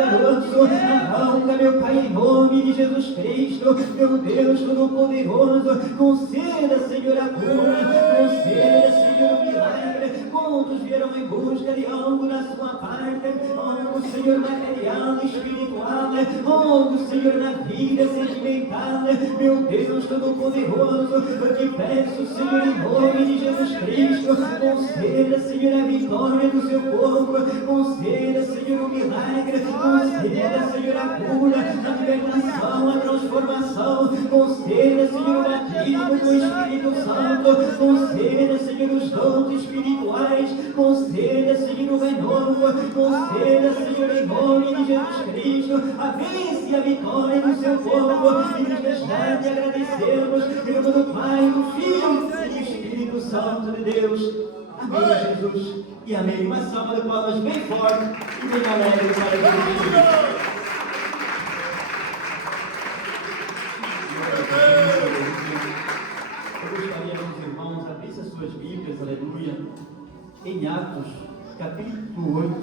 garoto, arranca, meu Pai, em nome de Jesus Cristo, meu Deus Todo-Poderoso, conceda, Senhor, a cura, conceda, Senhor, o milagre. Quantos vieram em busca de algo da sua parte, algo, Senhor, material, espiritual, algo, Senhor, na vida sentimental, meu Deus Todo-Poderoso, eu te peço, Senhor, em nome de Jesus Cristo, conceda, Senhor, a vitória do seu povo, conceda, Senhor, o milagre, conceda, Senhor, a cura, a libertação, a transformação, conceda, Senhor, o batismo do Espírito Santo, conceda, Senhor, os dons espirituais, conceda, Senhor, o renovo, conceda, Senhor, em nome de Jesus Cristo, a bênção e a vitória do seu povo, e nos deixar de agradecermos, em nome do Pai, do Filho e do Espírito Santo de Deus. Amém, Jesus, e amém. Uma salva de palmas bem forte e bem alegre para Jesus. Eu gostaria, meus irmãos, abrisse as suas Bíblias, aleluia, em Atos, capítulo 8,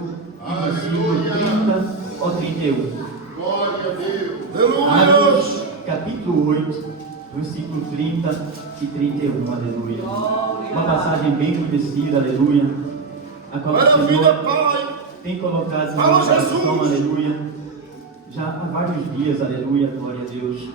versículo 30 ao 31. Glória a Deus. Atos, capítulo 8, versículo 30 e 31, aleluia. Uma passagem bem conhecida, aleluia, a qual o Senhor tem colocado no nosso coração, aleluia, já há vários dias, aleluia, glória a Deus.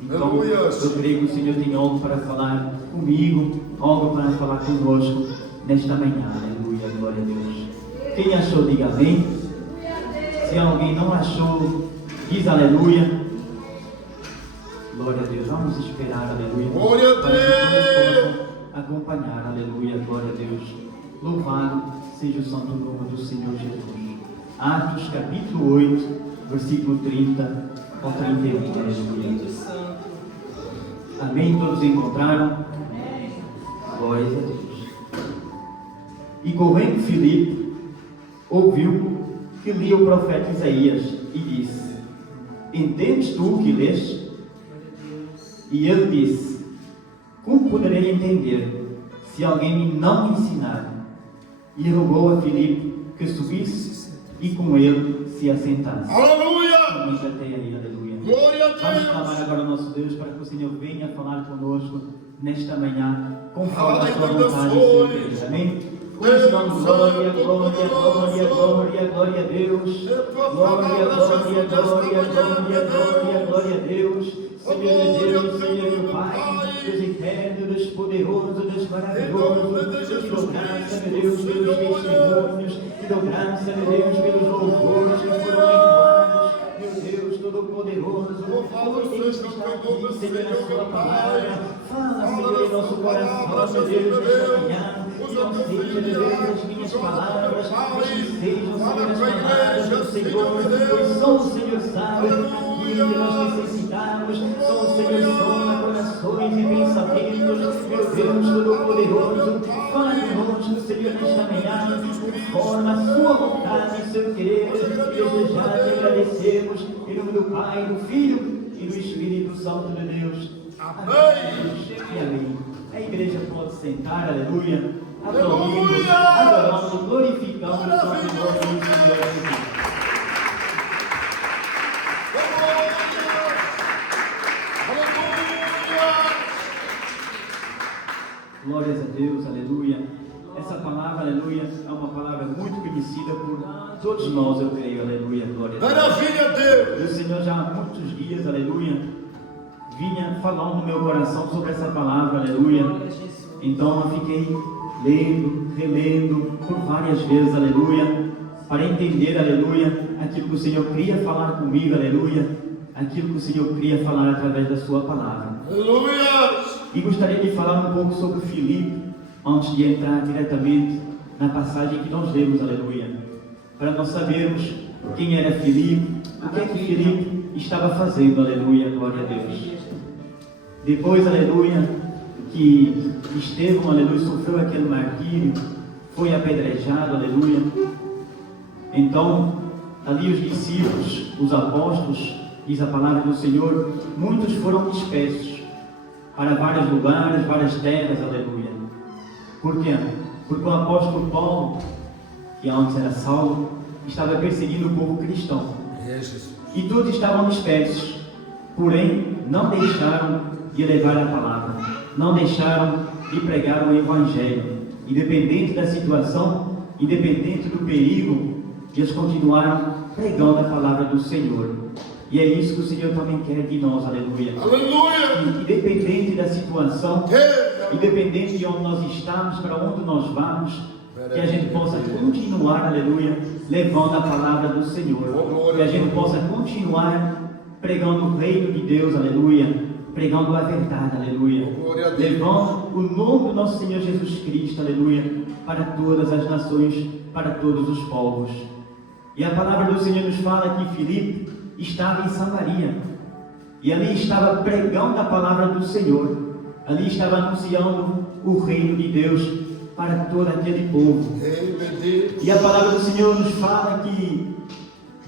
Então, eu creio que o Senhor tem algo para falar comigo, algo para falar conosco nesta manhã, aleluia, glória a Deus. Quem achou, diga amém. Se alguém não achou, diz aleluia. Glória a Deus, vamos esperar, aleluia. Glória a Deus. Acompanhar, aleluia, glória a Deus. Louvado seja o santo nome do Senhor Jesus. Atos capítulo 8, versículo 30 ao 31, aleluia. Amém? Todos encontraram? Glória a Deus. E correndo Filipe, ouviu que lia o profeta Isaías e disse: entendes tu o que lês? E ele disse: como poderei entender se alguém me não ensinar? E rogou a Filipe que subisse e com ele se assentasse. Aleluia! Vamos até aí, aleluia. Glória a Deus! Vamos clamar agora ao nosso Deus para que o Senhor venha falar conosco nesta manhã, conforme a sua vontade e seu Deus. Amém? Glória, glória, glória, glória, glória a Deus. Glória, glória, glória, glória, glória a Deus. Senhor Deus, Senhor Pai, Deus eterno, Deus poderoso, Deus maravilhoso. Eu te dou graça, meu Deus, pelos testemunhos. Te dou graça, meu Deus, pelos louvores que foram entoados. Meu Deus Todo-Poderoso, hoje tem que estar aqui, Senhor, na sua palavra. Fala, Senhor, em nosso coração, meu Deus, nesta manhã. E não seja, meu Deus, as minhas palavras, mas que sejam, Senhor, as palavras do Senhor, pois só o Senhor sabe aquilo que nós necessitamos, só o Senhor sonda corações e pensamentos, meu Deus Todo-Poderoso. Fala conosco, Senhor, nesta manhã, conforme a sua vontade e seu querer, desde já te agradecemos, em nome do Pai, do Filho e do Espírito Santo de Deus. Amém e amém. A igreja pode sentar, aleluia, aplaudindo, adorando, glorificando o santo nome do Senhor Jesus. Glórias a Deus, aleluia. Essa palavra, aleluia, é uma palavra muito conhecida por todos nós, eu creio, aleluia, glória a Deus. Maravilha a Deus! E o Senhor já há muitos dias, aleluia, vinha falando no meu coração sobre essa palavra, aleluia. Então eu fiquei lendo, relendo por várias vezes, aleluia, para entender, aleluia, aquilo que o Senhor queria falar comigo, aleluia, aquilo que o Senhor queria falar através da sua palavra. Aleluia! E gostaria de falar um pouco sobre Filipe, antes de entrar diretamente na passagem que nós lemos, aleluia, para nós sabermos quem era Filipe, o que é que Filipe estava fazendo, aleluia, glória a Deus. Depois, aleluia, que Estevão, aleluia, sofreu aquele martírio, foi apedrejado, aleluia. Então, ali os discípulos, os apóstolos, diz a palavra do Senhor, muitos foram dispersos para vários lugares, várias terras, aleluia. Por quê? Porque o apóstolo Paulo, que antes era Saulo, estava perseguindo o povo cristão. Jesus. E todos estavam dispersos, porém não deixaram de levar a palavra, não deixaram de pregar o Evangelho. Independente da situação, independente do perigo, eles continuaram pregando a palavra do Senhor. E é isso que o Senhor também quer de nós, aleluia. Aleluia. Independente da situação, independente de onde nós estamos, para onde nós vamos, que a gente possa continuar, aleluia, levando a palavra do Senhor. Que a gente possa continuar pregando o reino de Deus, aleluia, pregando a verdade, aleluia, levando o nome do nosso Senhor Jesus Cristo, aleluia, para todas as nações, para todos os povos. E a palavra do Senhor nos fala que Filipe estava em Samaria, e ali estava pregando a palavra do Senhor, ali estava anunciando o reino de Deus para todo aquele povo. E a palavra do Senhor nos fala que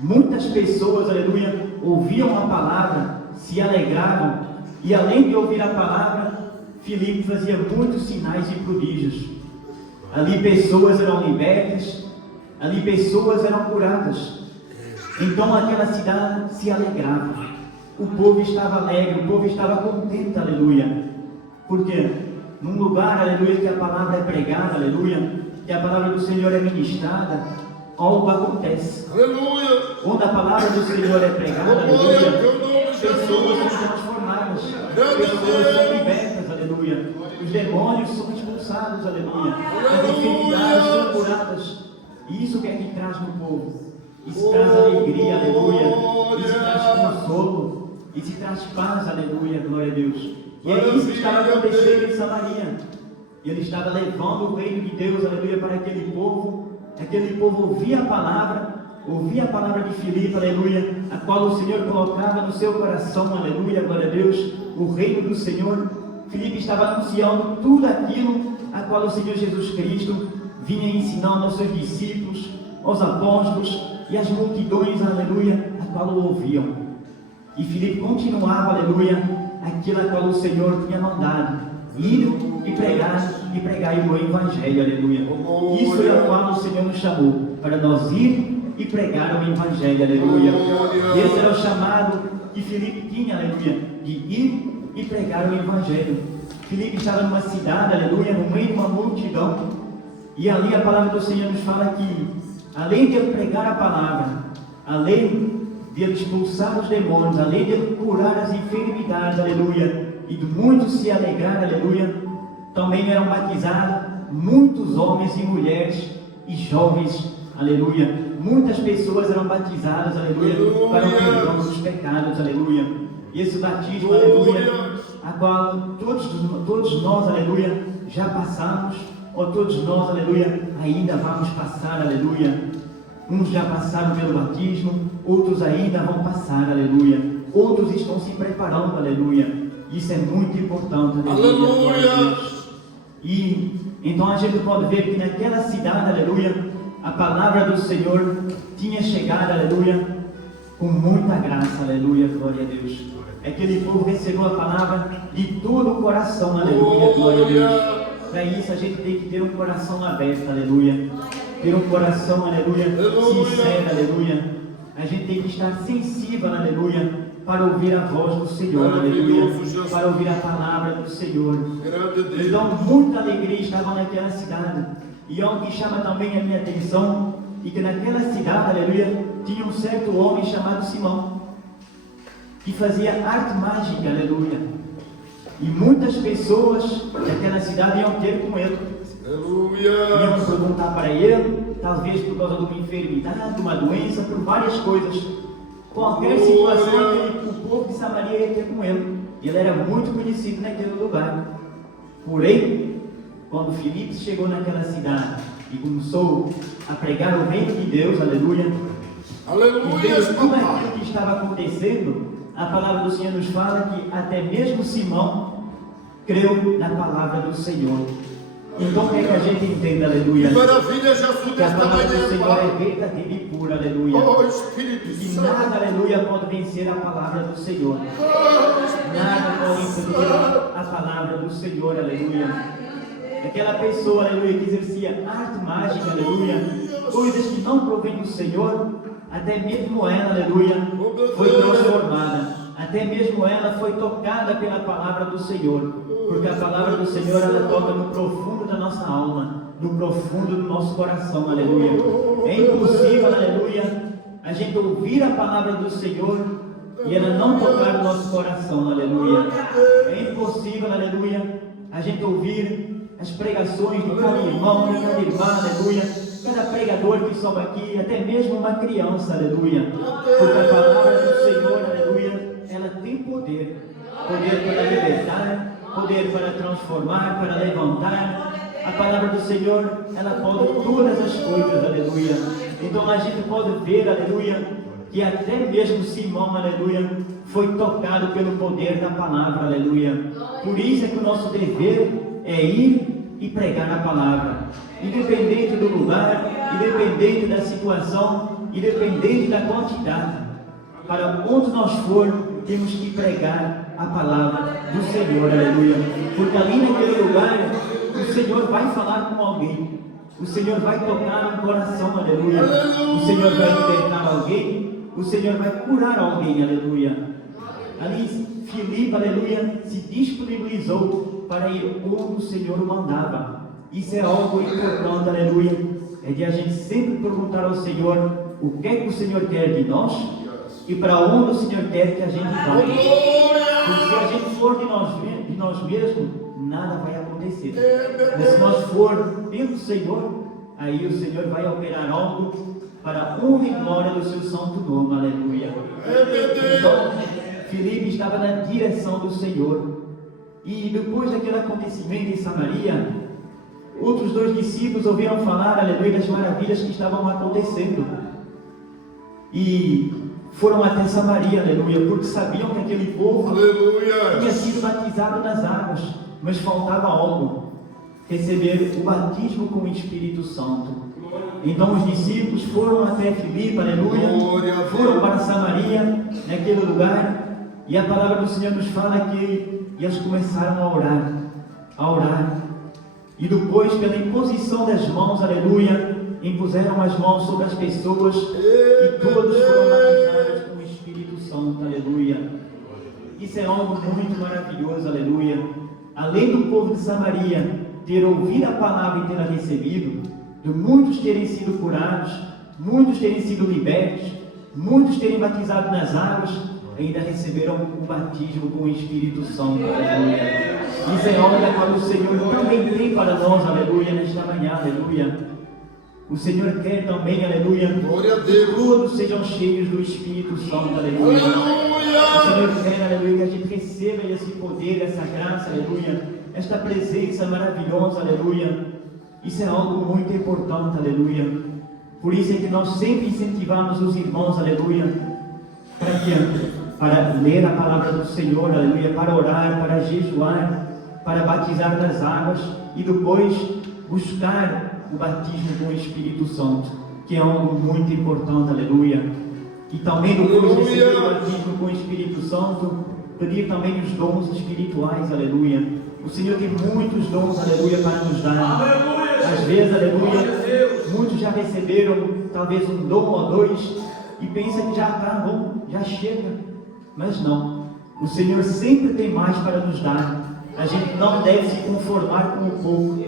muitas pessoas, aleluia, ouviam a palavra, se alegravam, e além de ouvir a palavra, Filipe fazia muitos sinais e prodígios. Ali pessoas eram libertas, ali pessoas eram curadas. Então aquela cidade se alegrava, o povo estava alegre, o povo estava contente, aleluia. Porque num lugar, aleluia, que a palavra é pregada, aleluia, que a palavra do Senhor é ministrada, algo acontece. Aleluia. Onde a palavra do Senhor é pregada, aleluia, pessoas são transformadas, pessoas são libertas, aleluia. Os demônios são expulsados, aleluia. As enfermidades são curadas. E isso que é que traz no povo. Isso traz alegria, aleluia. Isso traz consolo. Isso traz paz, aleluia, glória a Deus. E é isso que estava acontecendo em Samaria. E ele estava levando o reino de Deus, aleluia, para aquele povo. Aquele povo ouvia a palavra de Filipe, aleluia, a qual o Senhor colocava no seu coração, aleluia, glória a Deus, o reino do Senhor. Filipe estava anunciando tudo aquilo a qual o Senhor Jesus Cristo vinha ensinando aos seus discípulos, aos apóstolos e às multidões, aleluia, a qual o ouviam. E Filipe continuava, aleluia, aquilo a qual o Senhor tinha mandado, ir e pregar o Evangelho, aleluia. Isso é o qual o Senhor nos chamou, para nós ir e pregar o Evangelho, aleluia. Esse era o chamado que Filipe tinha, aleluia, de ir e pregar o Evangelho. Filipe estava numa cidade, aleluia, no meio de uma multidão, e ali a palavra do Senhor nos fala que, além de ele pregar a palavra, além de ele expulsar os demônios, além de ele curar as enfermidades, aleluia, e de muitos se alegrar, aleluia, também eram batizados muitos homens e mulheres e jovens, aleluia. Muitas pessoas eram batizadas, aleluia, para o perdão dos pecados, aleluia. E esse batismo, aleluia, a qual todos nós, aleluia, já passamos, ou todos nós, aleluia, ainda vamos passar, aleluia. Uns já passaram pelo batismo, outros ainda vão passar, aleluia. Outros estão se preparando, aleluia. Isso é muito importante, aleluia. E então a gente pode ver que naquela cidade, aleluia, a palavra do Senhor tinha chegado, aleluia, com muita graça, aleluia, glória a Deus. Aquele povo recebeu a palavra de todo o coração, aleluia, glória a Deus. Para isso a gente tem que ter um coração aberto, aleluia. Ter um coração, aleluia, sincero, aleluia. A gente tem que estar sensível, aleluia, para ouvir a voz do Senhor, aleluia, para ouvir a palavra do Senhor. Então, muita alegria estava naquela cidade. E algo que chama também a minha atenção, e que naquela cidade, aleluia, tinha um certo homem chamado Simão, que fazia arte mágica, aleluia. E muitas pessoas daquela cidade iam ter com ele. Iam perguntar para ele, talvez por causa de uma enfermidade, de uma doença, por várias coisas. Qualquer situação, o povo de Samaria ia ter com ele. Ele era muito conhecido naquele lugar. Porém, quando Filipe chegou naquela cidade e começou a pregar o reino de Deus, aleluia, e vendo tudo aquilo que estava acontecendo, a palavra do Senhor nos fala que até mesmo Simão creu na palavra do Senhor. Então, o que é que a gente entende, aleluia? Que a palavra do Senhor é verdadeira e pura, aleluia. E nada, aleluia, pode vencer a palavra do Senhor. Nada pode impedir a palavra do Senhor, aleluia. Aquela pessoa, aleluia, que exercia arte mágica, aleluia, coisas que não provêm do Senhor, até mesmo ela, aleluia, foi transformada. Até mesmo ela foi tocada pela palavra do Senhor, porque a palavra do Senhor, ela toca no profundo da nossa alma, no profundo do nosso coração, aleluia. É impossível, aleluia, a gente ouvir a palavra do Senhor e ela não tocar no nosso coração, aleluia. É impossível, aleluia, a gente ouvir as pregações de cada irmão, de cada irmã, aleluia, cada pregador que sobe aqui, até mesmo uma criança, aleluia, porque a palavra do Senhor, aleluia, ela tem poder para libertar, poder para transformar, para levantar. A palavra do Senhor, ela pode todas as coisas, aleluia. Então a gente pode ver, aleluia, que até mesmo Simão, aleluia, foi tocado pelo poder da palavra, aleluia. Por isso é que o nosso dever é ir e pregar a palavra, independente do lugar, independente da situação, independente da quantidade. Para onde nós formos, temos que pregar a palavra do Senhor, aleluia. Porque ali naquele lugar, o Senhor vai falar com alguém, o Senhor vai tocar no coração, aleluia. O Senhor vai libertar alguém, o Senhor vai curar alguém, aleluia. Ali Filipe, aleluia, se disponibilizou para ir onde o Senhor o mandava. Isso é algo importante, aleluia. É de a gente sempre perguntar ao Senhor o que é que o Senhor quer de nós e para onde o Senhor quer que a gente vá. Porque se a gente for de nós mesmos, nada vai acontecer. Mas se nós for dentro do Senhor, aí o Senhor vai operar algo para a honra e glória do seu santo nome, aleluia. Então, Filipe estava na direção do Senhor. E depois daquele acontecimento em Samaria, outros dois discípulos ouviram falar, aleluia, das maravilhas que estavam acontecendo. E foram até Samaria, aleluia, porque sabiam que aquele povo tinha sido batizado nas águas, mas faltava algo: receber o batismo com o Espírito Santo. Então os discípulos foram até Filipe, aleluia, foram para Samaria, naquele lugar, e a palavra do Senhor nos fala que eles começaram a orar, e depois, pela imposição das mãos, aleluia, impuseram as mãos sobre as pessoas, e todos foram batizados com o Espírito Santo, aleluia. Isso é algo muito maravilhoso, aleluia. Além do povo de Samaria ter ouvido a palavra e tê-la recebido, de muitos terem sido curados, muitos terem sido libertos, muitos terem batizado nas águas, ainda receberam o batismo com o Espírito Santo, aleluia. Isso é algo da qual o Senhor também tem para nós, aleluia, nesta manhã, aleluia. O Senhor quer também, aleluia, que todos sejam cheios do Espírito Santo, aleluia. O Senhor quer, aleluia, que a gente receba esse poder, essa graça, aleluia, esta presença maravilhosa, aleluia. Isso é algo muito importante, aleluia. Por isso é que nós sempre incentivamos os irmãos, aleluia, para ler a palavra do Senhor, aleluia, para orar, para jejuar, para batizar nas águas e depois buscar o batismo com o Espírito Santo, que é algo muito importante, aleluia. E também depois de receber o batismo com o Espírito Santo, pedir também os dons espirituais, aleluia. O Senhor tem muitos dons, aleluia, para nos dar. Às vezes, aleluia, muitos já receberam talvez um dom ou dois e pensam que já está bom, já chega. Mas não, o Senhor sempre tem mais para nos dar. A gente não deve se conformar com o pouco.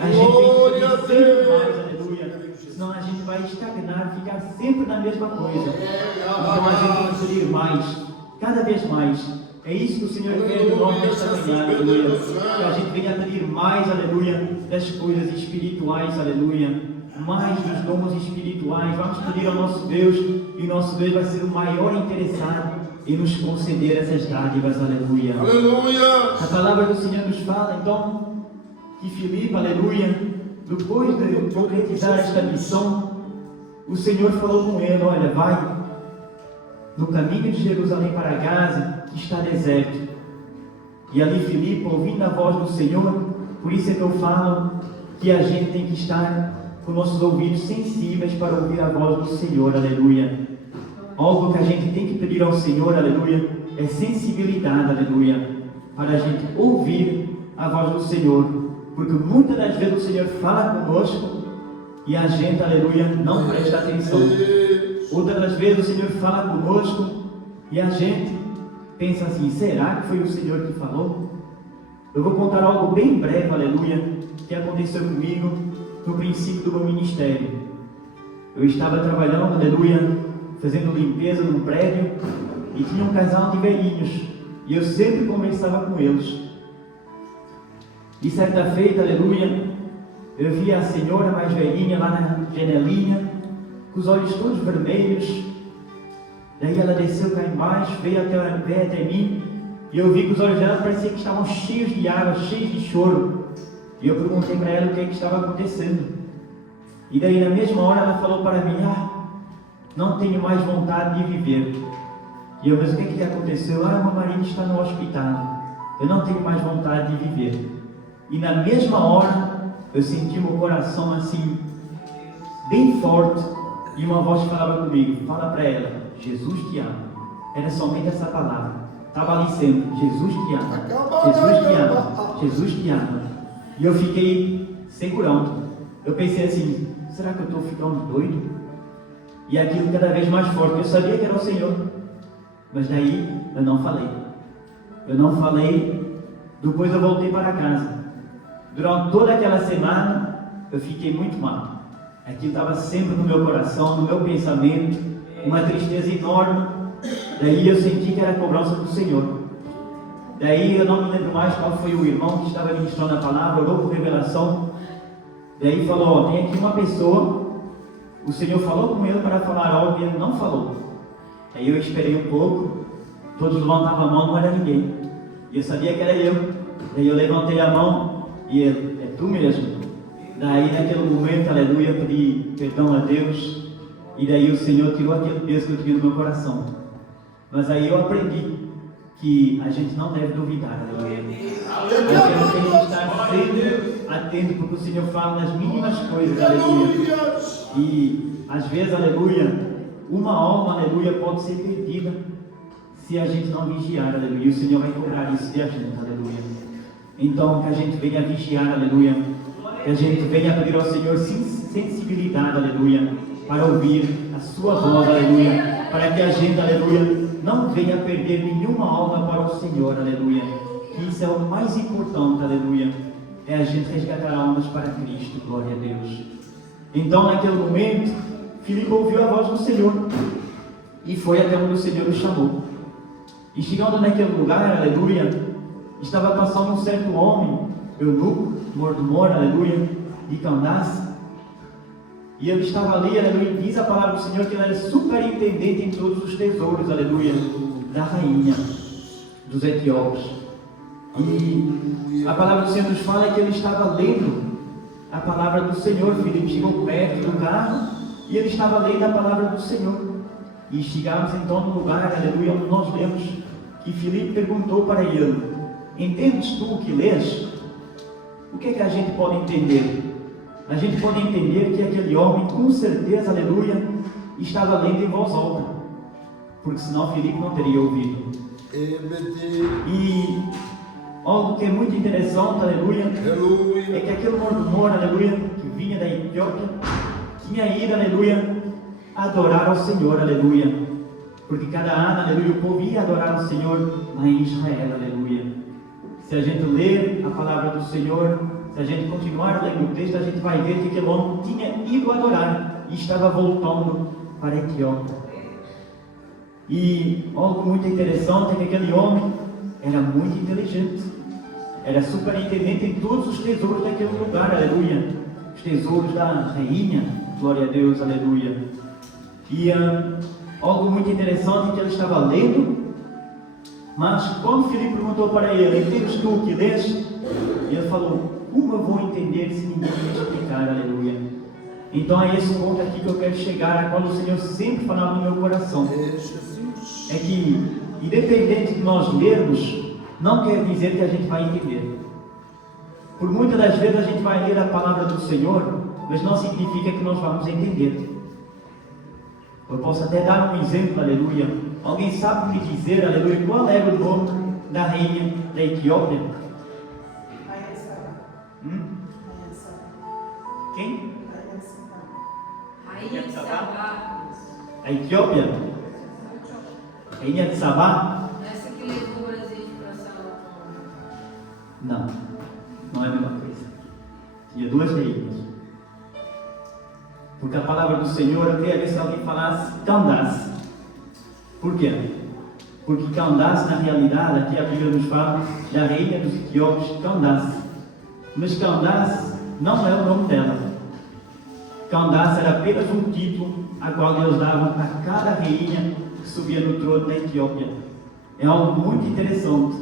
A gente tem que pedir sempre mais, aleluia. Senão a gente vai estagnar, ficar sempre na mesma coisa. Então a gente tem que pedir mais, cada vez mais. É isso que o Senhor quer de nós nesta manhã, aleluia. Que a gente venha pedir mais, aleluia, das coisas espirituais, aleluia. Mais dos dons espirituais. Vamos pedir ao nosso Deus, e nosso Deus vai ser o maior interessado em nos conceder essas dádivas, aleluia. Aleluia. A palavra do Senhor nos fala, então, que Filipe, aleluia, depois de concretizar esta missão, o Senhor falou com ele: olha, vai no caminho de Jerusalém para Gaza, está deserto. E ali Filipe, ouvindo a voz do Senhor, por isso é que eu falo que a gente tem que estar com nossos ouvidos sensíveis para ouvir a voz do Senhor, aleluia. Algo que a gente tem que pedir ao Senhor, aleluia, é sensibilidade, aleluia, para a gente ouvir a voz do Senhor, porque muitas das vezes o Senhor fala conosco e a gente, aleluia, não presta atenção. Outras das vezes o Senhor fala conosco e a gente pensa assim, será que foi o Senhor que falou? Eu vou contar algo bem breve, aleluia, que aconteceu comigo no princípio do meu ministério. Eu estava trabalhando, aleluia, fazendo limpeza num prédio e tinha um casal de velhinhos e eu sempre conversava com eles. E certa feita, aleluia, eu vi a senhora mais velhinha lá na janelinha, com os olhos todos vermelhos. Daí ela desceu cá embaixo, veio até mim, e eu vi que os olhos dela pareciam que estavam cheios de água, cheios de choro. E eu perguntei para ela o que estava acontecendo. E daí na mesma hora ela falou para mim, não tenho mais vontade de viver. E eu, mas o que aconteceu? Meu marido está no hospital, eu não tenho mais vontade de viver. E na mesma hora eu senti meu coração assim, bem forte, e uma voz falava comigo, fala para ela, Jesus te ama. Era somente essa palavra, estava ali sempre, Jesus te ama, Jesus te ama, Jesus te ama. E eu fiquei segurando, eu pensei assim, será que eu estou ficando doido? E aquilo cada vez mais forte, eu sabia que era o Senhor, mas daí eu não falei, depois eu voltei para casa. Durante toda aquela semana eu fiquei muito mal, aquilo estava sempre no meu coração, no meu pensamento, uma tristeza enorme. Daí eu senti que era a cobrança do Senhor. Daí eu não me lembro mais qual foi o irmão que estava ministrando a palavra, orou por revelação. Daí falou, tem aqui uma pessoa, o Senhor falou com ele para falar algo e ele não falou. Aí eu esperei um pouco, todos levantavam a mão, não era ninguém, e eu sabia que era eu. Daí eu levantei a mão e ele, é tu mesmo. Daí naquele momento, aleluia, pedi perdão a Deus, e daí o Senhor tirou aquele peso que eu tinha no meu coração. Mas aí eu aprendi que a gente não deve duvidar, aleluia. A gente tem que estar sempre atento, porque o Senhor fala nas mínimas coisas, aleluia. E às vezes, aleluia, uma alma, aleluia, pode ser perdida se a gente não vigiar, aleluia. E o Senhor vai cobrar isso de a gente, aleluia. Então, que a gente venha vigiar, aleluia. Que a gente venha pedir ao Senhor sensibilidade, aleluia, para ouvir a sua voz, aleluia. Para que a gente, aleluia, não venha perder nenhuma alma para o Senhor, aleluia. Que isso é o mais importante, aleluia. É a gente resgatar almas para Cristo, glória a Deus. Então, naquele momento, Filipe ouviu a voz do Senhor e foi até onde o Senhor o chamou. E chegando naquele lugar, aleluia, estava passando um certo homem, eunuco, mordomor, aleluia, de Candace. E ele estava ali, aleluia, diz a palavra do Senhor que ele era superintendente em todos os tesouros, aleluia, da rainha dos etíopes. E a palavra do Senhor nos fala que ele estava lendo a palavra do Senhor. Filipe chegou perto do carro e ele estava lendo a palavra do Senhor. E chegamos então no lugar, aleluia, onde nós lemos que Filipe perguntou para ele, entendes tu o que lês? O que é que a gente pode entender? A gente pode entender que aquele homem, com certeza, aleluia, estava lendo em voz alta, porque senão Filipe não teria ouvido. E algo que é muito interessante, aleluia, é que aquele mordomor, aleluia, que vinha da Etiópia, tinha ido, aleluia, adorar ao Senhor, aleluia, porque cada ano, aleluia, o povo ia adorar ao Senhor lá em Israel, aleluia. Se a gente ler a palavra do Senhor, se a gente continuar lendo o texto, a gente vai ver que aquele homem tinha ido adorar e estava voltando para a Etiópia. E algo muito interessante é que aquele homem era muito inteligente, era superintendente em todos os tesouros daquele lugar, aleluia, os tesouros da rainha, glória a Deus, aleluia. E algo muito interessante é que ele estava lendo, mas quando Filipe perguntou para ele, entendes tu o que lês? Ele falou, como eu vou entender se ninguém me explicar, aleluia. Então é esse ponto aqui que eu quero chegar, a qual o Senhor sempre falava no meu coração. É que, independente de nós lermos, não quer dizer que a gente vai entender. Por muitas das vezes a gente vai ler a palavra do Senhor, mas não significa que nós vamos entender. Eu posso até dar um exemplo, aleluia. Alguém sabe me dizer, aleluia, qual era o nome da rainha da Etiópia? Quem? A Etiópia? A Rainha de Sabá? Essa que levou o Brasil para Salomão. Não, não é a mesma coisa. Tinha duas rainhas. Porque a palavra do Senhor, eu queria ver se alguém falasse Candace. Por quê? Porque Candace, na realidade, aqui a Bíblia nos fala da rainha dos etíopes, Candace. Mas Candace não é o nome dela. Candace era apenas um título a qual Deus dava para cada rainha que subia no trono da Etiópia. É algo muito interessante.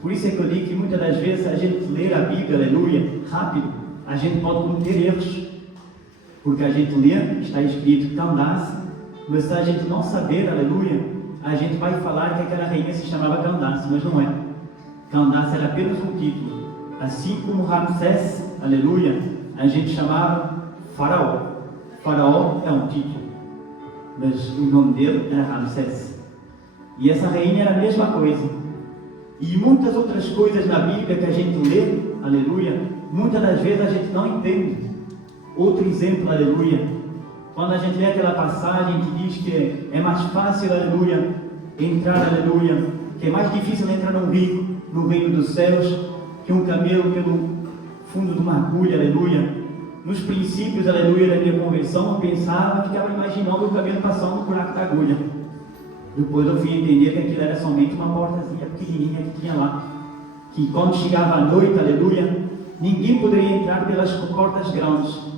Por isso é que eu digo que muitas das vezes a gente lê a Bíblia, aleluia, rápido, a gente pode cometer erros. Porque a gente lê, está escrito Candace, mas se a gente não saber, aleluia, a gente vai falar que aquela rainha se chamava Candace, mas não é. Candace era apenas um título. Assim como Ramsés, aleluia, a gente chamava Faraó. Faraó é um título, mas o nome dele era Ramsés. E essa rainha era a mesma coisa. E muitas outras coisas na Bíblia que a gente lê, aleluia, muitas das vezes a gente não entende. Outro exemplo, aleluia, quando a gente lê aquela passagem que diz que é mais fácil, aleluia, entrar, aleluia, que é mais difícil entrar no reino dos céus, que um camelo pelo fundo de uma agulha, aleluia. Nos princípios, aleluia, da minha conversão, eu pensava, ficava imaginando o camelo passando no buraco da agulha. Depois eu fui entender que aquilo era somente uma portazinha pequenininha que tinha lá, que quando chegava a noite, aleluia, ninguém poderia entrar pelas portas grandes.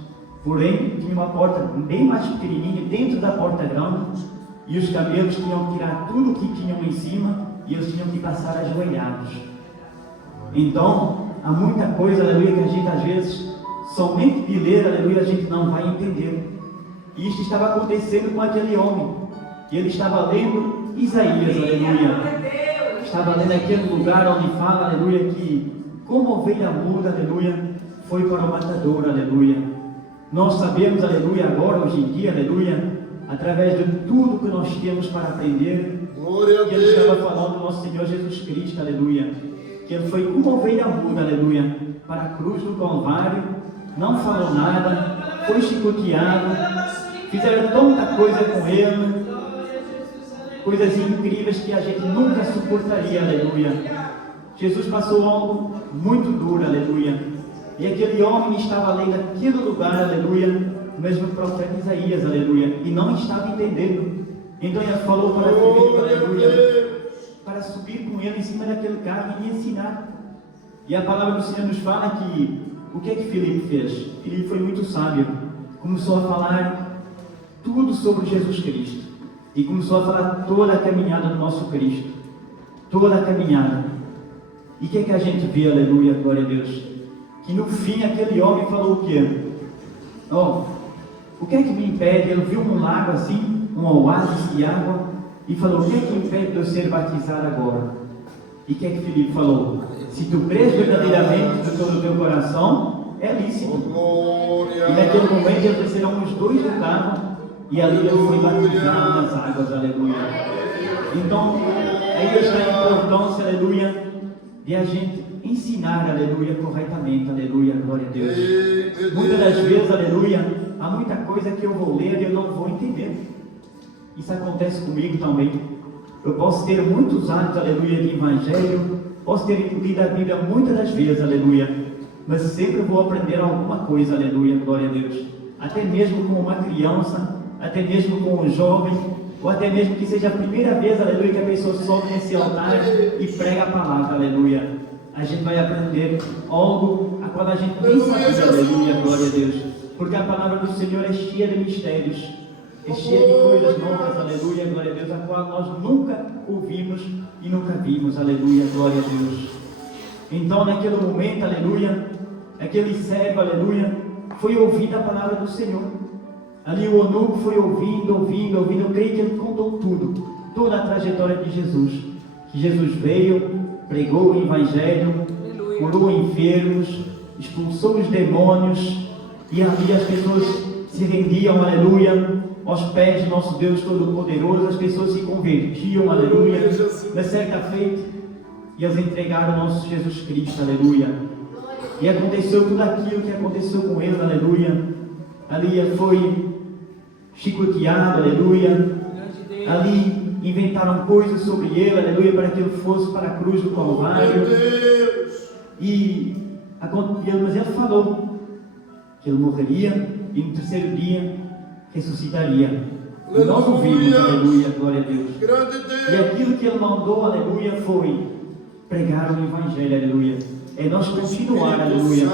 Porém, tinha uma porta bem mais pequenininha dentro da porta grande, e os camelos tinham que tirar tudo o que tinham em cima, e eles tinham que passar ajoelhados. Então, há muita coisa, aleluia, que a gente às vezes, somente de ler, aleluia, a gente não vai entender. E isto estava acontecendo com aquele homem, que ele estava lendo Isaías, aleluia. Estava lendo aquele lugar onde fala, aleluia, que como ovelha muda, aleluia, foi para o matador, aleluia. Nós sabemos, aleluia, agora, hoje em dia, aleluia, através de tudo que nós temos para aprender, que ele estava falando do nosso Senhor Jesus Cristo, aleluia, que ele foi como ovelha muda, aleluia, para a cruz do Calvário, não falou nada, foi chicoteado, fizeram tanta coisa com ele, coisas incríveis que a gente nunca suportaria, aleluia. Jesus passou algo muito duro, aleluia. E aquele homem estava lendo aquele lugar, aleluia, mesmo o profeta Isaías, aleluia, e não estava entendendo. Então ele falou para Filipe, aleluia, para subir com ele em cima daquele carro e lhe ensinar. E a palavra do Senhor nos fala que, o que é que Filipe fez? Filipe foi muito sábio, começou a falar tudo sobre Jesus Cristo, e começou a falar toda a caminhada do nosso Cristo, toda a caminhada. E o que é que a gente vê, aleluia, glória a Deus? Que no fim aquele homem falou o quê? O que é que me impede? Ele viu um lago assim, um oásis de água, e falou, o que é que impede de eu ser batizado agora? E o que é que Filipe falou? Se tu crês verdadeiramente de todo o teu coração, é lícito. E naquele momento eles desceram os dois do carro, e ali ele foi batizado nas águas, aleluia. Então, aí está a importância, aleluia, de a gente ensinar, aleluia, corretamente, aleluia, glória a Deus. Muitas das vezes, aleluia, há muita coisa que eu vou ler e eu não vou entender. Isso acontece comigo também. Eu posso ter muitos anos, aleluia, de evangelho, posso ter lido a Bíblia muitas das vezes, aleluia, mas sempre vou aprender alguma coisa, aleluia, glória a Deus. Até mesmo com uma criança, até mesmo com um jovem, ou até mesmo que seja a primeira vez, aleluia, que a pessoa sobe nesse altar e prega a palavra, aleluia. A gente vai aprender algo a qual a gente nem sabia, aleluia, glória a Deus. Porque a palavra do Senhor é cheia de mistérios, é cheia de coisas novas, aleluia, glória a Deus, a qual nós nunca ouvimos e nunca vimos, aleluia, glória a Deus. Então, naquele momento, aleluia, aquele servo, aleluia, foi ouvir a palavra do Senhor. Ali o eunuco foi ouvindo. Eu creio que ele contou tudo, toda a trajetória de Jesus. Que Jesus veio, pregou o Evangelho, curou enfermos, expulsou os demônios, e ali as pessoas se rendiam, aleluia, aos pés do nosso Deus Todo-Poderoso, as pessoas se convertiam, aleluia. Na certa feita, e eles entregaram o nosso Jesus Cristo, aleluia. E aconteceu tudo aquilo que aconteceu com ele, aleluia. Ali foi chicoteado, aleluia. Grande Deus. Ali inventaram coisas sobre ele, aleluia, para que ele fosse para a cruz do Meu Calvário. Deus. Mas ele falou que ele morreria e no terceiro dia ressuscitaria. E nós ouvimos, aleluia, glória a Deus. Grande E Deus. aquilo que ele mandou, aleluia, foi pregar o Evangelho, aleluia. É nós continuar, aleluia.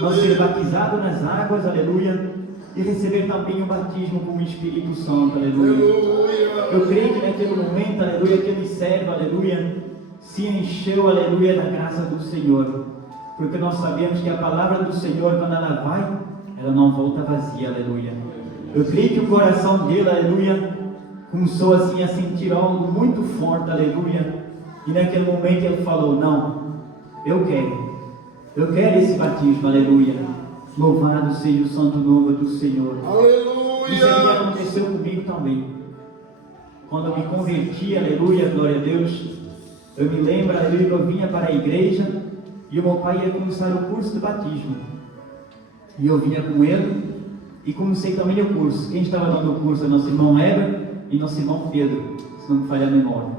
Nós ser batizados nas águas, aleluia. E receber também o batismo com o Espírito Santo, aleluia. Aleluia. Eu creio que naquele momento, aleluia, aquele servo, aleluia, se encheu, aleluia, da graça do Senhor. Porque nós sabemos que a palavra do Senhor, quando ela vai, ela não volta vazia, aleluia. Eu creio que o coração dele, aleluia, começou assim a sentir algo muito forte, aleluia. E naquele momento ele falou: não, eu quero esse batismo, aleluia. Louvado seja o santo nome do Senhor. Isso aqui Aleluia. aconteceu comigo também. Quando eu me converti, aleluia, glória a Deus, eu me lembro, aleluia, que eu vinha para a igreja e o meu pai ia começar o curso de batismo. E eu vinha com ele e comecei também o curso. Quem estava dando o curso é nosso irmão Heber e nosso irmão Pedro, se não me falha a memória.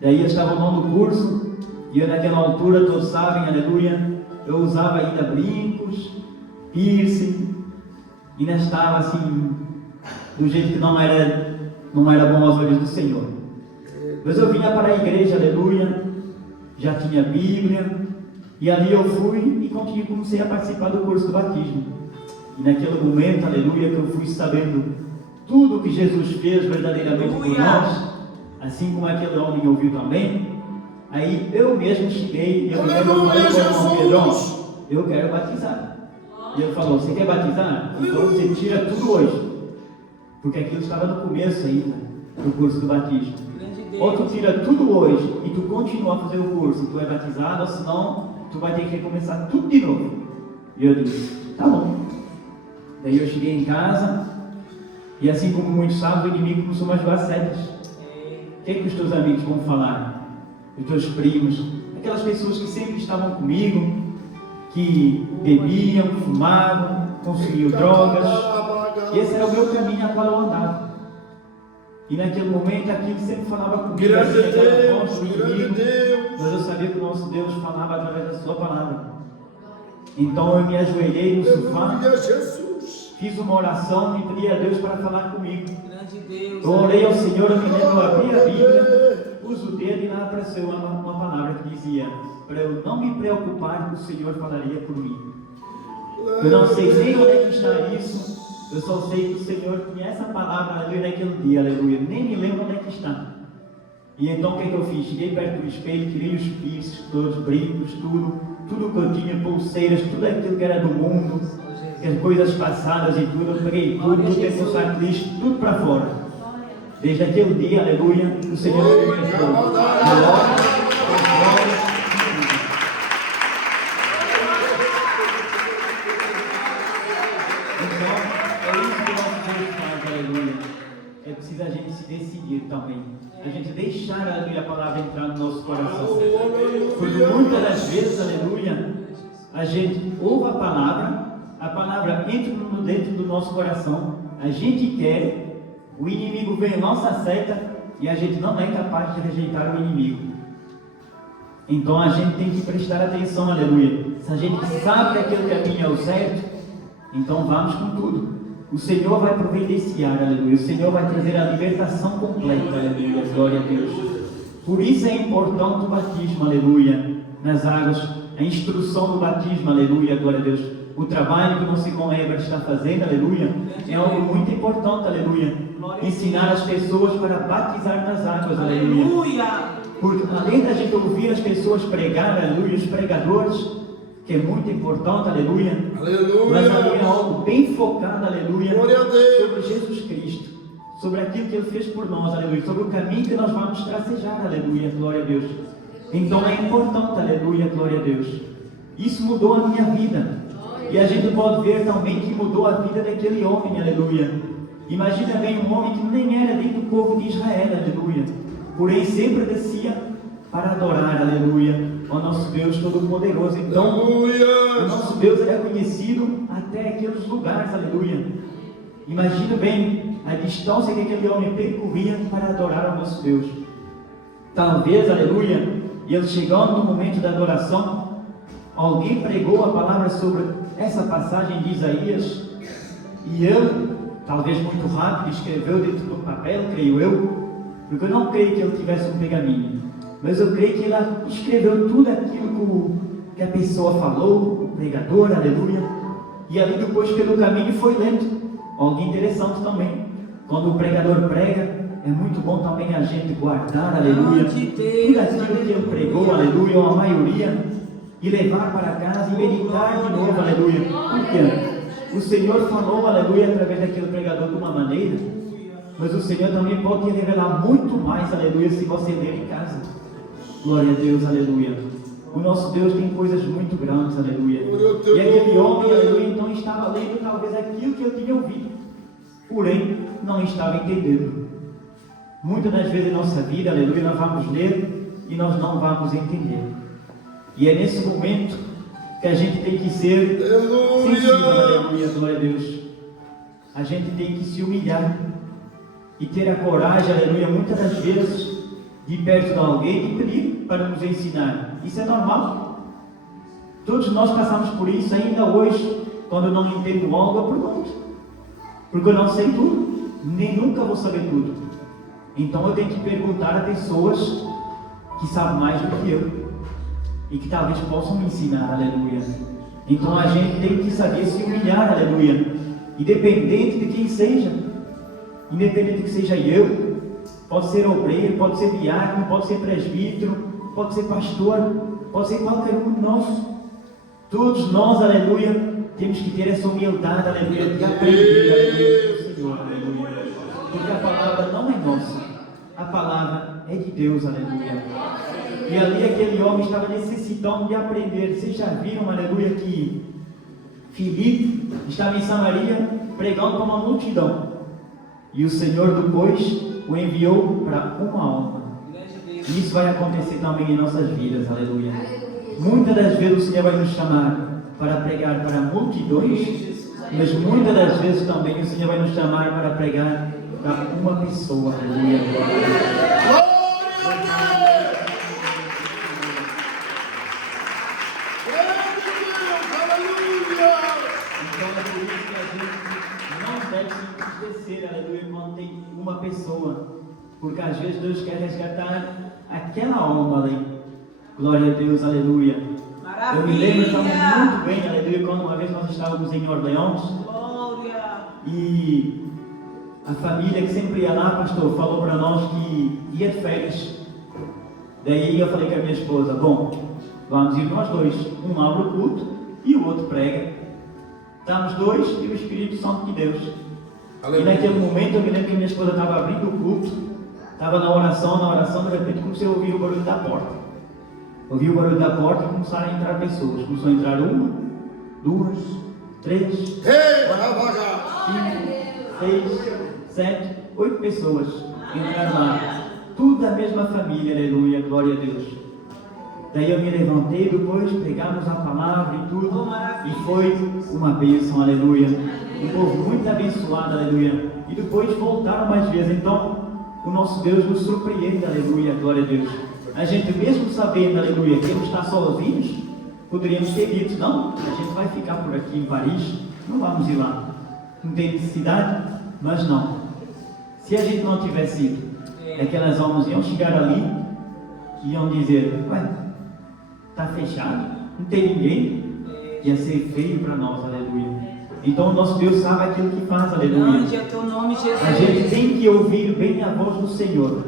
Daí eu estava dando o curso e eu naquela altura, todos sabem, aleluia, eu usava ainda brincos, piercing, e ainda estava assim, do jeito que não era bom aos olhos do Senhor. Mas eu vinha para a igreja, aleluia, já tinha Bíblia, e ali eu fui e comecei a participar do curso do batismo. E naquele momento, aleluia, que eu fui sabendo tudo que Jesus fez verdadeiramente por nós, assim como aquele homem ouviu também. Aí eu mesmo cheguei e eu falei para o irmão Pedrão: eu quero batizar. E ele falou: você quer batizar? Então você tira tudo hoje, porque aquilo estava no começo ainda do curso do batismo. Ou tu tira tudo hoje e tu continua a fazer o curso, tu é batizado, ou senão tu vai ter que recomeçar tudo de novo. E eu disse: tá bom. Daí eu cheguei em casa e, assim como muitos sabem, o inimigo começou a jogar setas. O que é que os teus amigos vão falar? Os teus primos, aquelas pessoas que sempre estavam comigo, que bebiam, fumavam, consumiam drogas. Esse era o meu caminho a qual eu andava. E naquele momento aquilo sempre falava comigo. Grande assim, aquela voz Deus, do grande inimigo, Deus. mas eu sabia que o nosso Deus falava através da sua palavra. Então eu me ajoelhei no sofá, Aleluia, Jesus. fiz uma oração e pedi a Deus para falar comigo. Grande Deus. Eu orei ao Senhor, eu me lembro, eu abri a Bíblia, pus o dedo e lá apareceu uma palavra que dizia para eu não me preocupar que o Senhor falaria por mim. Eu não sei nem onde é que está isso, eu só sei que o Senhor tinha essa palavra, aleluia, naquele dia, aleluia, nem me lembro onde é que está. E então o que é que eu fiz? Cheguei perto do espelho, tirei os piercings, todos, brincos, tudo que eu tinha, pulseiras, tudo aquilo que era do mundo, as coisas passadas e tudo, eu peguei tudo, botei no saco de lixo, tudo para fora. Desde aquele dia, aleluia, o Senhor me libertou. Glória. É preciso a gente se decidir também. A gente deixar, aleluia, a palavra entrar no nosso coração. Porque muitas das vezes, aleluia, a gente ouve a palavra entra dentro do nosso coração, a gente quer, o inimigo vem em nossa seta e a gente não é capaz de rejeitar o inimigo. Então a gente tem que prestar atenção, aleluia. Se a gente sabe que aquele caminho é o certo, então vamos com tudo. O Senhor vai providenciar, aleluia. O Senhor vai trazer a libertação completa, aleluia. Glória a Deus. Por isso é importante o batismo, aleluia. Nas águas, a instrução do batismo, aleluia. Glória a Deus. O trabalho que o nosso irmão Heber está fazendo, aleluia, é algo muito importante, aleluia. Ensinar as pessoas para batizar nas águas, aleluia. Porque além da gente ouvir as pessoas pregar, aleluia, os pregadores, que é muito importante, aleluia. Mas aleluia, é algo bem focado, aleluia, sobre Jesus Cristo, sobre aquilo que Ele fez por nós, aleluia, sobre o caminho que nós vamos tracejar, aleluia, glória a Deus. Então é importante, aleluia, glória a Deus. Isso mudou a minha vida. E a gente pode ver também que mudou a vida daquele homem, aleluia. Imagina bem um homem que nem era dentro do povo de Israel, aleluia. Porém sempre descia para adorar, aleluia, ao nosso Deus Todo-Poderoso. Então, o nosso Deus é conhecido até aqueles lugares, aleluia. Imagina bem a distância que aquele homem percorria para adorar ao nosso Deus. Talvez, aleluia, ele chegando no momento da adoração, alguém pregou a palavra sobre essa passagem de Isaías, e ele, talvez muito rápido, escreveu dentro do papel, creio eu, porque eu não creio que ele tivesse um pergaminho, mas eu creio que ele escreveu tudo aquilo que a pessoa falou, o pregador, aleluia, e ali depois pelo caminho foi lendo. Algo interessante também, quando o pregador prega, é muito bom também a gente guardar, aleluia, tudo aquilo que ele pregou, aleluia, ou a maioria, e levar para casa e meditar de novo, aleluia. Por quê? O Senhor falou, aleluia, através daquele pregador de uma maneira, mas o Senhor também pode te revelar muito mais, aleluia, se você ler em casa. Glória a Deus, aleluia. O nosso Deus tem coisas muito grandes, aleluia. E aquele homem, aleluia, então estava lendo talvez aquilo que eu tinha ouvido, porém não estava entendendo. Muitas das vezes em nossa vida, aleluia, nós vamos ler e nós não vamos entender. E é nesse momento que a gente tem que ser sensível, aleluia, glória a Deus. A gente tem que se humilhar e ter a coragem, aleluia, muitas das vezes, de ir perto de alguém e pedir para nos ensinar. Isso é normal. Todos nós passamos por isso ainda hoje. Quando eu não entendo algo, eu pergunto, porque eu não sei tudo, nem nunca vou saber tudo. Então eu tenho que perguntar a pessoas que sabem mais do que eu e que talvez possam me ensinar, aleluia. Então a gente tem que saber se humilhar, aleluia, independente de quem seja, independente de que seja eu, pode ser obreiro, pode ser diácono, pode ser presbítero, pode ser pastor, pode ser qualquer um de nós. Todos nós, aleluia, temos que ter essa humildade, aleluia, de aprender, aleluia, do Senhor, aleluia. Porque a palavra não é nossa, a palavra é de Deus, aleluia. E ali aquele homem estava necessitando de aprender. Vocês já viram, aleluia, que Filipe estava em Samaria pregando para uma multidão. E o Senhor depois o enviou para uma alma. E isso vai acontecer também em nossas vidas, aleluia. Muitas das vezes o Senhor vai nos chamar para pregar para multidões, mas muitas das vezes também o Senhor vai nos chamar para pregar para uma pessoa, aleluia. Então é por isso que a gente não deve se esquecer, aleluia, quando tem uma pessoa, porque às vezes Deus quer resgatar aquela alma ali. Glória a Deus, aleluia. Maravilha. Eu me lembro também muito bem, aleluia, quando uma vez nós estávamos em Orleans. Glória. E a família que sempre ia lá, pastor, falou para nós que ia de férias. Daí eu falei com a minha esposa, bom, vamos ir nós dois, um abre o culto e o outro prega. Estamos dois e o Espírito Santo de Deus. Aleluia. E naquele momento eu me lembro que a minha esposa estava abrindo o culto, estava na oração, de repente comecei a ouvir o barulho da porta. Ouvi o barulho da porta e começaram a entrar pessoas. Começou a entrar 1, 2, 3, 4, 5, 6, 7, 8 pessoas entraram lá. Tudo da mesma família, aleluia, glória a Deus. Daí eu me levantei, depois pegamos a palavra e tudo, e foi uma bênção, aleluia. Um povo muito abençoado, aleluia. E depois voltaram mais vezes. Então, o nosso Deus nos surpreende, aleluia, glória a Deus. A gente mesmo sabendo, aleluia, que Ele está sozinhos, poderíamos ter dito, não, a gente vai ficar por aqui em Paris, não vamos ir lá. Não tem necessidade, mas não. Se a gente não tivesse ido, aquelas almas iam chegar ali e iam dizer, ué, está fechado, não tem ninguém, ia ser feio para nós, aleluia. Então o nosso Deus sabe aquilo que faz, aleluia. A gente tem que ouvir bem a voz do Senhor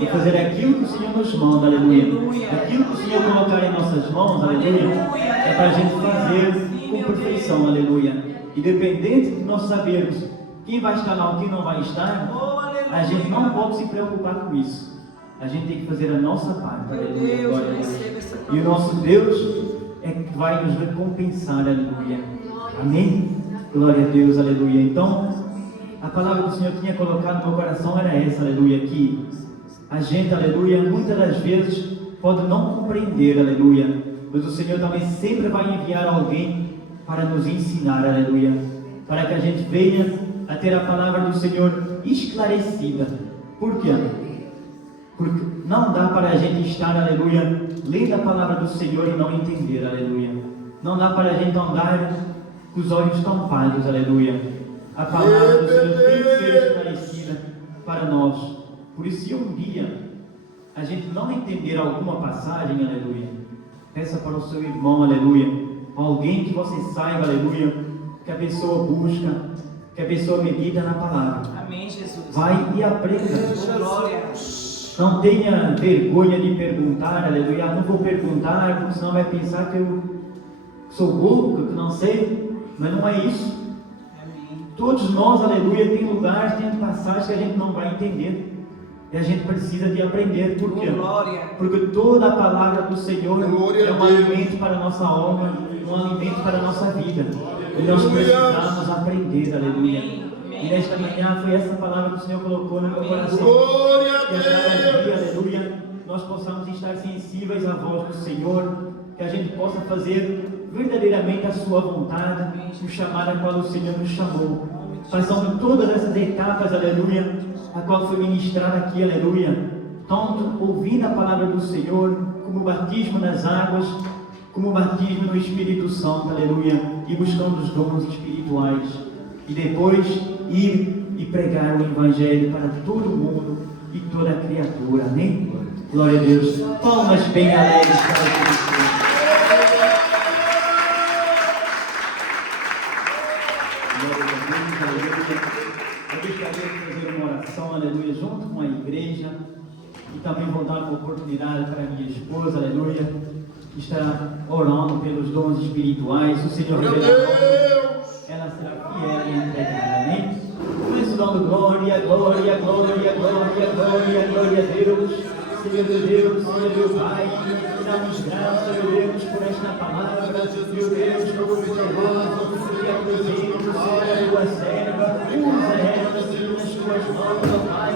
e fazer aquilo que o Senhor nos manda, aleluia. Aquilo que o Senhor colocar em nossas mãos, aleluia, é para a gente fazer com perfeição, aleluia. Independente de nós sabermos quem vai estar lá ou quem não vai estar, a gente não pode se preocupar com isso. A gente tem que fazer a nossa parte, aleluia, glória a Deus. E o nosso Deus é que vai nos recompensar, aleluia. Amém? Glória a Deus, aleluia. Então, a palavra que o Senhor tinha colocado no meu coração era essa, aleluia, que a gente, aleluia, muitas das vezes pode não compreender, aleluia, mas o Senhor também sempre vai enviar alguém para nos ensinar, aleluia, para que a gente venha, a ter a palavra do Senhor esclarecida. Por quê? Porque não dá para a gente estar, aleluia, lendo a palavra do Senhor e não entender, aleluia. Não dá para a gente andar com os olhos tampados, aleluia. A palavra do Senhor tem que ser esclarecida para nós. Por isso, se um dia a gente não entender alguma passagem, aleluia, peça para o seu irmão, aleluia, alguém que você saiba, aleluia, que a pessoa busca, que a pessoa medita na palavra. Amém, Jesus. Vai e aprenda. Glória. Não tenha vergonha de perguntar, aleluia. Não vou perguntar, porque senão vai pensar que eu sou burro, que não sei. Mas não é isso. Amém. Todos nós, aleluia, tem lugares, tem passagens que a gente não vai entender. E a gente precisa de aprender. Por quê? Glória. Porque toda a palavra do Senhor Glória é um a Deus. alimento para a nossa alma, um alimento para a nossa vida. E nós precisamos aprender, aleluia. E nesta manhã foi essa palavra que o Senhor colocou no meu coração. Glória a Que a cada dia, Deus. aleluia, nós possamos estar sensíveis à voz do Senhor, que a gente possa fazer verdadeiramente a sua vontade, o chamado a qual o Senhor nos chamou. Passando todas essas etapas, aleluia, a qual foi ministrada aqui, aleluia, tanto ouvindo a palavra do Senhor, como o batismo nas águas, como o batismo no Espírito Santo, aleluia, e buscando os dons espirituais. E depois ir e pregar o Evangelho para todo mundo e toda criatura, amém? Glória a Deus. Palmas bem alegres para Cristo. Glória a Deus, aleluia. Eu gostaria de fazer uma oração, aleluia, junto com a igreja. E também vou dar uma oportunidade para minha esposa, aleluia, que está orando pelos dons espirituais. O Senhor Glória a Deus. ela será fiel e entregada, amém? Por isso, dando glória, glória, glória, glória, glória, glória a Deus, Senhor Deus, Senhor meu Pai, damos graças, meu Deus, por esta palavra, meu Deus, como poderoso, que apresenta o Senhor a tua serva, usa ela, Senhor, nas tuas mãos, ó Pai,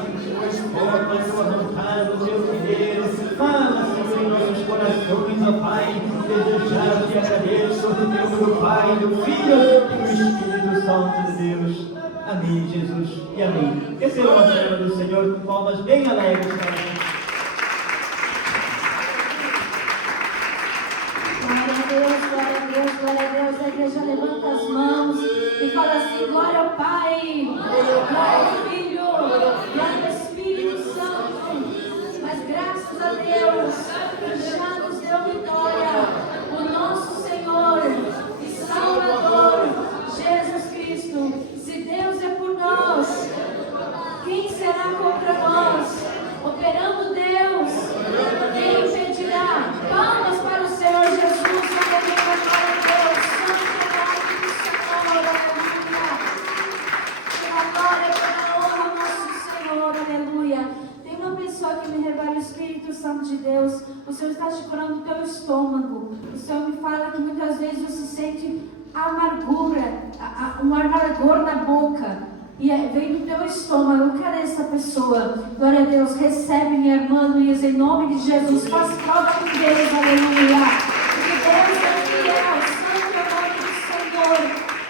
conforme a tua vontade, meu Deus, fala, Senhor, em nossos corações, ó Pai, desejado te agradeço, do Pai, do Filho e do Espírito Santo de Deus. Amém, Jesus, e amém. Esse é o serva do Senhor, com palmas bem alegres para nós. Glória a Deus, glória a Deus, glória a Deus. A igreja levanta as mãos e fala assim: glória ao Pai, glória ao Filho, glória ao Espírito Santo. Mas graças a Deus, que já nos deu vitória, o nosso Senhor e Salvador, Jesus Cristo. Se Deus é por nós, quem será contra nós? Operando Deus, quem impedirá? Palmas para o Senhor Jesus, aleluia, glória a Deus, santo é o nome do Senhor, aleluia. Pela glória, pela honra ao nosso Senhor, aleluia. Tem uma pessoa que me revela o Espírito Santo de Deus. O Senhor está te curando o teu estômago. O Senhor me fala que muitas vezes você sente amargura, um amargor na boca. E vem do teu estômago. Cadê essa pessoa? Glória a Deus. Recebe, minha irmã Luísa, em nome de Jesus. Faz prova com Deus, aleluia. Porque Deus é fiel. Santo é o nome do Senhor.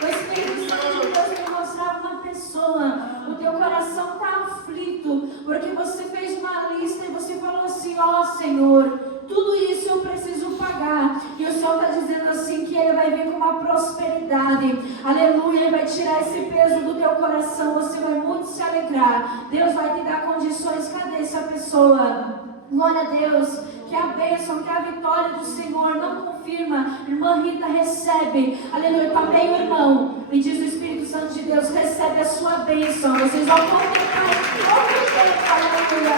O Espírito Santo de Deus me mostrava uma pessoa. O teu coração está aflito, porque você fez uma lista e você falou assim: ó Senhor, tudo isso eu preciso pagar. E o Senhor está dizendo assim que Ele vai vir com uma prosperidade. Aleluia, Ele vai tirar esse peso do teu coração. Você vai muito se alegrar. Deus vai te dar condições. Cadê essa pessoa? Glória a Deus. Que a bênção, que a vitória do Senhor não confirma. Irmã Rita, recebe. Aleluia, também o irmão. Me diz o Espírito Santo de Deus, recebe a sua bênção. Vocês vão contemplar em todo o tempo. Aleluia.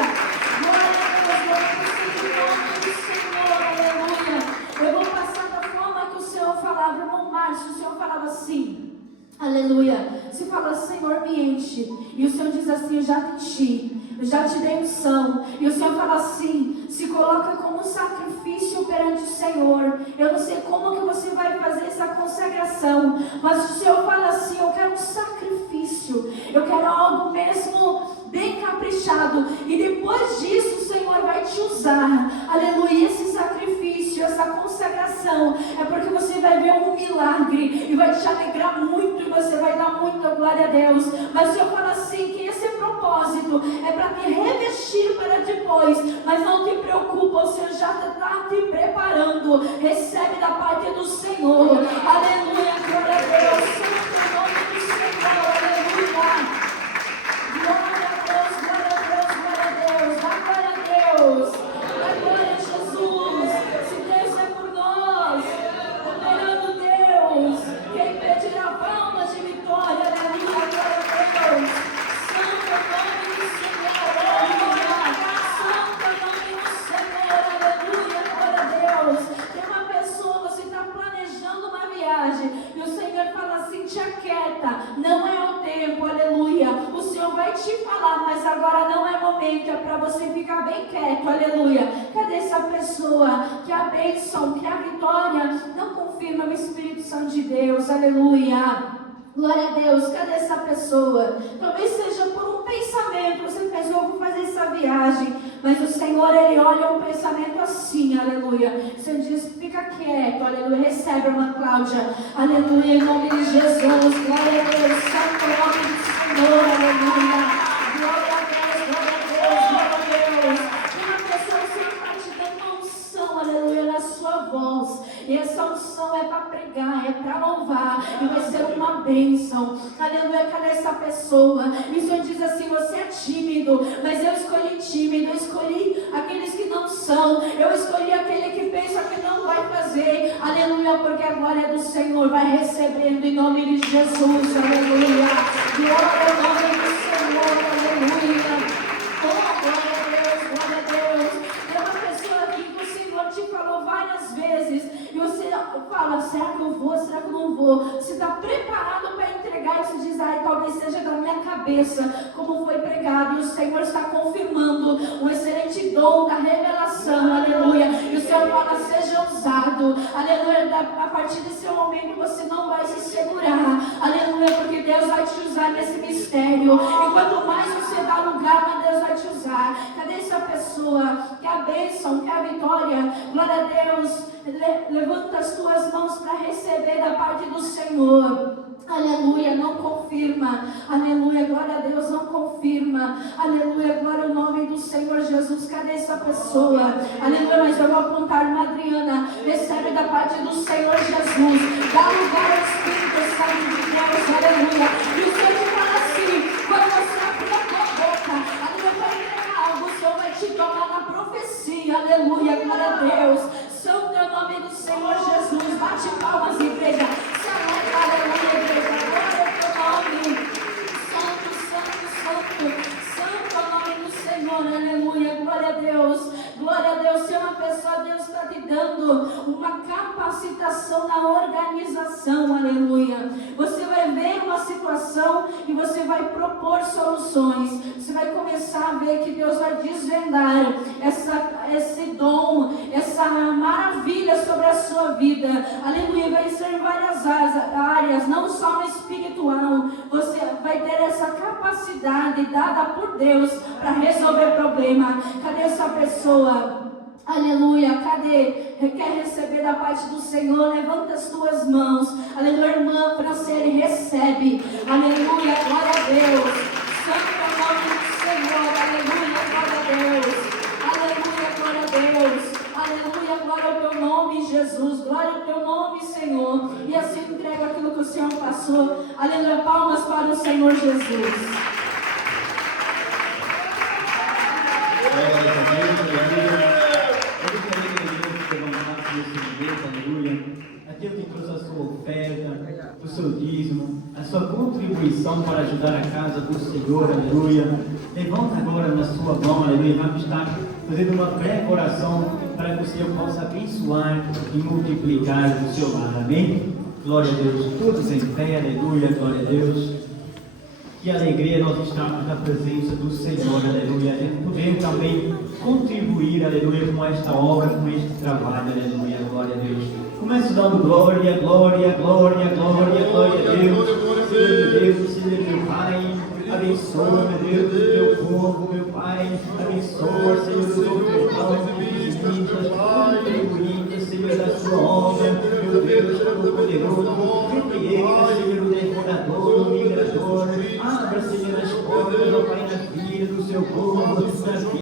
Glória a Deus. Aleluia. Eu vou passar da forma que o Senhor falava. Irmão Márcio, o Senhor falava assim: aleluia. Você fala: Senhor, me enche. E o Senhor diz assim: eu já te enchi, eu já te dei unção. E o Senhor fala assim: se coloca como um sacrifício perante o Senhor. Eu não sei como que você vai fazer essa consagração, mas o Senhor fala assim: eu quero um sacrifício, eu quero algo mesmo bem caprichado. E depois disso o Senhor vai te usar. Aleluia. Esse sacrifício, essa consagração é porque você vai ver um milagre e vai te alegrar muito, e você vai dar muito muito, glória a Deus. Mas o Senhor fala assim, que esse propósito é para te revestir para depois. Mas não te preocupa, o Senhor já está te preparando. Recebe da parte do Senhor. Aleluia, glória a Deus. Santo é o nome do Senhor, aleluia. Glória a Deus, glória a Deus, glória a Deus. Dá glória a Deus. Dá glória a Jesus. Se Deus é por nós, operando Deus, quem pedirá palmas de vitória, aleluia, glória a Deus. Santo é o nome do Senhor, aleluia. Santo é o nome do Senhor, aleluia, glória a Deus. Tem uma pessoa, você está planejando uma viagem, e o Senhor fala assim, te aquieta, não é o tempo, aleluia. O Senhor vai te falar, mas agora não é momento, é para você ficar bem quieto, aleluia. Cadê essa pessoa que a bênção, que a vitória não confirma o Espírito Santo de Deus, aleluia. Glória a Deus, cadê essa pessoa? Talvez seja por um pensamento, você pensou, vou fazer essa viagem, mas o Senhor, Ele olha um pensamento assim, aleluia. Você diz, fica quieto, aleluia, recebe, irmã Cláudia, aleluia, em nome de Jesus, glória a Deus, santo nome do Senhor, aleluia, glória a Deus, glória a Deus, glória a Deus. Tem uma pessoa que está te dando uma unção, aleluia, na sua voz, e essa unção é para pregar, é para louvar, e vai ser uma bênção, aleluia. Cadê essa pessoa? E o Senhor diz assim, você é tímido, mas eu escolhi tímido, eu escolhi aqueles que não são, eu escolhi aquele que pensa que não vai fazer, aleluia, porque a glória do Senhor vai recebendo em nome de Jesus, aleluia, glória ao nome do Senhor, aleluia, oh, glória a Deus, glória a Deus. É uma pessoa aqui que o Senhor te falou várias vezes, e você fala, será que eu vou, será que eu não vou? Você está preparado para entregar, e você diz, ai, talvez seja da minha cabeça, como foi pregado, e o Senhor está confirmando um excelente dom da revelação, aleluia, e o Senhor fala, seja usado, aleluia, a partir desse momento você não vai se segurar, aleluia, porque Deus vai te usar nesse mistério, e quanto mais você dá lugar, mas Deus vai te usar. Cadê essa pessoa que a bênção, que a vitória, glória a Deus, levanta as tuas mãos para receber da parte do Senhor. Aleluia, não confirma, aleluia, glória a Deus, não confirma, aleluia, glória ao nome do Senhor Jesus. Cadê essa pessoa? Aleluia, mas eu vou apontar, irmã Adriana, recebe da parte do Senhor Jesus, dá lugar ao Espírito Santo de Deus, aleluia. E o Senhor te fala assim, quando você abrir a tua boca, aleluia, para entregar algo, o Senhor vai te tomar na profecia, aleluia, glória a Deus. Santo é o nome do Senhor Jesus, bate palmas, igreja, se alegra, aleluia, igreja, glória ao teu nome, santo, santo, santo, santo é o nome do Senhor, aleluia, glória a Deus, glória a Deus. Se é uma pessoa, Deus está te dando uma capacitação na organização, aleluia. Você vai ver uma situação e você vai propor soluções, você vai começar a ver que Deus vai desvendar esse dom, essa maravilha sobre a sua vida, aleluia. Vai ser em várias áreas, não só no espiritual. Você vai ter essa capacidade dada por Deus para resolver problema. Cadê essa pessoa? Aleluia, cadê? Quer receber da parte do Senhor? Levanta as tuas mãos. Aleluia, irmã Franciele, recebe. Aleluia, glória a Deus. Santo é o nome do Senhor. Aleluia, glória a Deus. Aleluia, glória a Deus. Aleluia, glória ao teu nome, Jesus. Glória ao teu nome, Senhor. E assim entrega aquilo que o Senhor passou. Aleluia, palmas para o Senhor Jesus. Aleluia. Aquilo que trouxe a sua oferta, o seu dízimo, a sua contribuição para ajudar a casa do Senhor, aleluia. Levanta agora na sua mão, aleluia. Vamos estar fazendo uma pré-oração para que o Senhor possa abençoar e multiplicar o seu lar, amém? Glória a Deus, todos em pé, aleluia, glória a Deus. Que alegria nós estamos na presença do Senhor, aleluia. A gente podemos também contribuir, aleluia, com esta obra, com este trabalho, aleluia, glória a Deus. Comece dando glória, glória, glória, glória, glória a Deus. Senhor Deus, Senhor meu Pai, abençoa, meu Deus, o teu povo, meu Pai, abençoa, Senhor,